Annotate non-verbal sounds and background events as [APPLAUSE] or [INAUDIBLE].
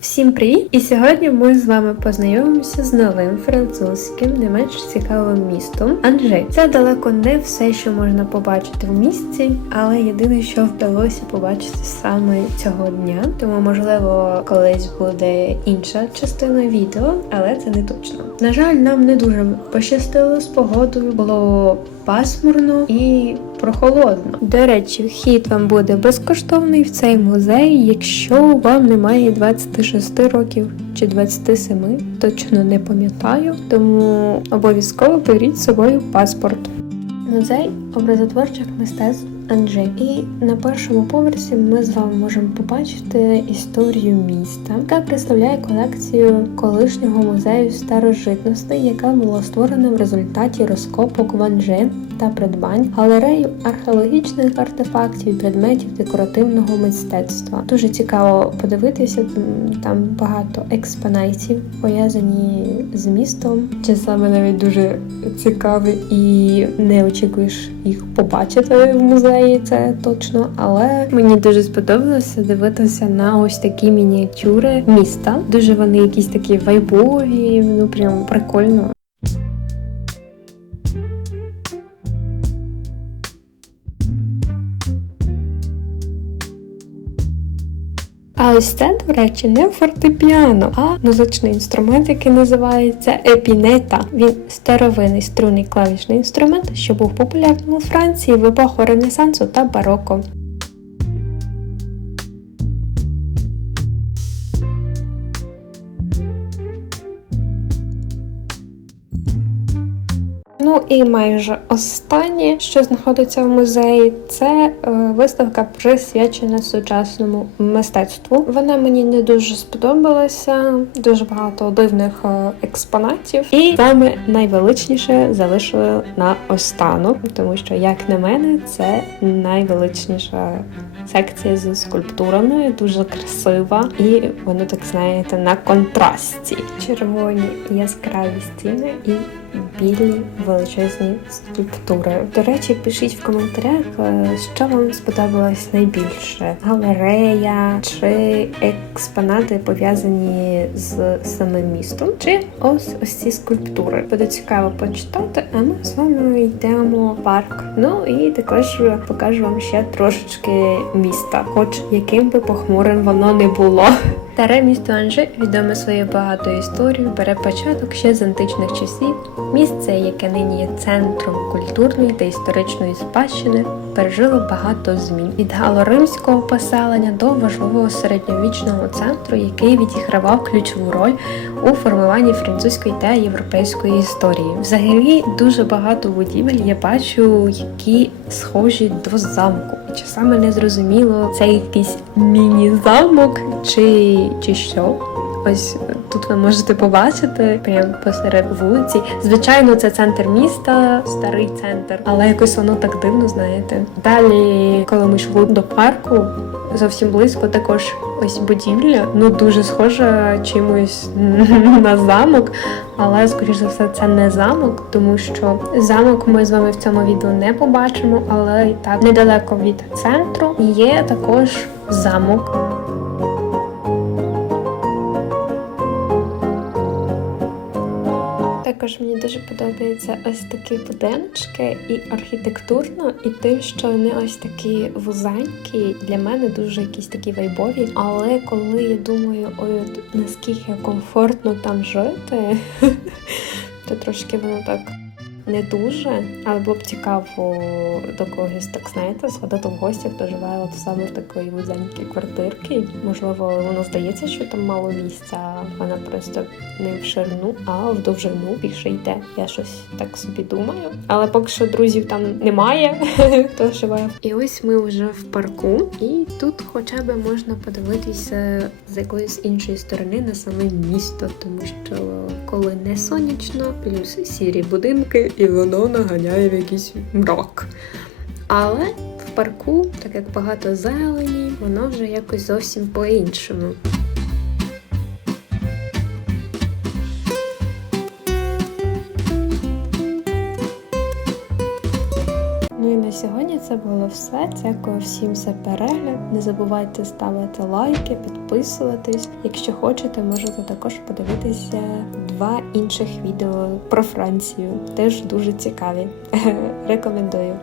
Всім привіт! І сьогодні ми з вами познайомимося з новим французьким, не менш цікавим містом Анжи. Це далеко не все, що можна побачити в місті, але єдине, що вдалося побачити саме цього дня. Тому, можливо, колись буде інша частина відео, але це не точно. На жаль, нам не дуже пощастило з погодою. Було пасмурно і прохолодно. До речі, вхід вам буде безкоштовний в цей музей, якщо вам немає 26 років чи 27, точно не пам'ятаю, тому обов'язково беріть з собою паспорт. Музей образотворчих мистецтв Анжи. І на першому поверсі ми з вами можемо побачити історію міста, яка представляє колекцію колишнього музею старожитностей, яка була створена в результаті розкопок в Анжи та придбань, галерею археологічних артефактів, предметів декоративного мистецтва. Дуже цікаво подивитися. Там багато експонатів пов'язані з містом. Часами навіть дуже цікаві і не очікуєш їх побачити в музеї. Це точно. Але мені дуже сподобалося дивитися на ось такі мініатюри міста. Дуже вони якісь такі вайбові, ну прям прикольно. А ось це, до речі, не фортепіано, а музичний інструмент, який називається епінета. Він старовинний струнний клавішний інструмент, що був популярним у Франції в епоху Ренесансу та бароко. Ну і майже останнє, що знаходиться в музеї, це е, виставка присвячена сучасному мистецтву. Вона мені не дуже сподобалася, дуже багато дивних е, експонатів. І саме найвеличніше залишили на останок, тому що, як на мене, це найвеличніша секція з скульптурами, дуже красива, і воно так знаєте на контрасті. Червоні яскраві стіни і білі величезні скульптури. До речі, пишіть в коментарях, е, що вам сподобалось найбільше: галерея чи експонати пов'язані з самим містом, чи ось ось ці скульптури. Буде цікаво почитати. А ми з вами йдемо в парк. Ну і також покажу вам ще трошечки міста, хоч яким би похмурим воно не було. Старе місто Анжи відоме своєю багатою історією, бере початок ще з античних часів. Місце, яке нині є центром культурної та історичної спадщини, пережило багато змін від галоримського поселення до важливого середньовічного центру, який відігравав ключову роль у формуванні французької та європейської історії. Взагалі дуже багато будівель я бачу, які схожі до замку. І часами не зрозуміло, це якийсь міні-замок чи, чи що. Ось тут ви можете побачити прямо посеред вулиці. Звичайно, це центр міста, старий центр, але якось воно так дивно, знаєте. Далі, коли ми йшли до парку, зовсім близько також ось будівля, ну дуже схожа чимось [LAUGHS] на замок. Але, скоріш за все, це не замок, тому що замок ми з вами в цьому відео не побачимо, але так недалеко від центру є також замок. Також мені дуже подобаються ось такі будиночки і архітектурно, і тим, що вони ось такі вузенькі, для мене дуже якісь такі вайбові. Але коли я думаю, ой, наскільки комфортно там жити, [LAUGHS] то трошки воно так. Не дуже, але було б цікаво до когось, так знаєте, сходити в гості, хто живе от саме в такої вузенькій квартирки. Можливо, воно здається, що там мало місця, вона просто не в ширину, а в довжину більше йде. Я щось так собі думаю. Але поки що друзів там немає, [LAUGHS] хто живе. І ось ми вже в парку, і тут хоча б можна подивитися з якоїсь іншої сторони на саме місто, тому що коли не сонячно, плюс сірі будинки, і воно наганяє в якийсь мрак. Але в парку, так як багато зелені, воно вже якось зовсім по-іншому. Це було все. Дякую всім за перегляд. Не забувайте ставити лайки, підписуватись. Якщо хочете, можете також подивитися два інших відео про Францію. Теж дуже цікаві. [LAUGHS] Рекомендую.